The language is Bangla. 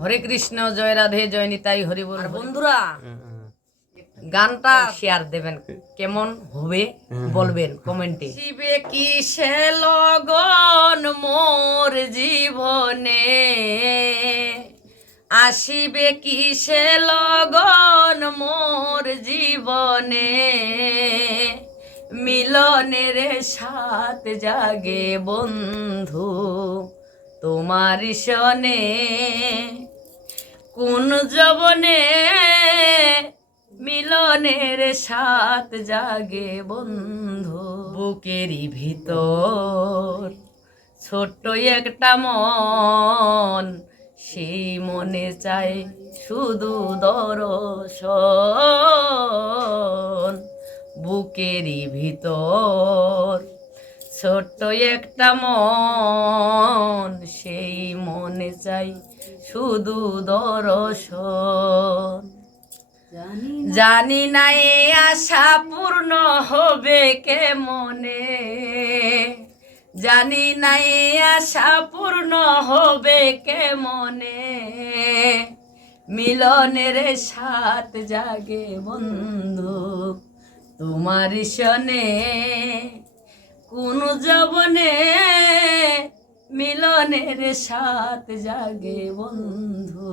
হরে কৃষ্ণ, জয় রাধে, জয় নিতাই, হরি বল। বন্ধুরা গানটা শেয়ার দেবেন, কেমন হবে বলবেন কমেন্টে। শিবে কিসে লগন মোর জীবনে, আসিবে কিসে লগন মোর জীবনে, মিলনের সাথ জাগে বন্ধু তোমার সনে, কোন যবনে মিলনের সাথ জাগে বন্ধু। বুকেরই ভিতর ছোট্ট একটা মন, সেই মনে চাই শুধু দর্শন। বুকেরই ভিতর ছোট্ট একটা মন, সেই মনে চাই শুধু দর্শন। জানি না এ আশা পূর্ণ হবে কেমনে, জানি না এ আশা পূর্ণ হবে কেমনে, মিলনের সাথ জাগে বন্ধু তোমার সনে, কোন যবনে মিলনের সাথ জাগে বন্ধু।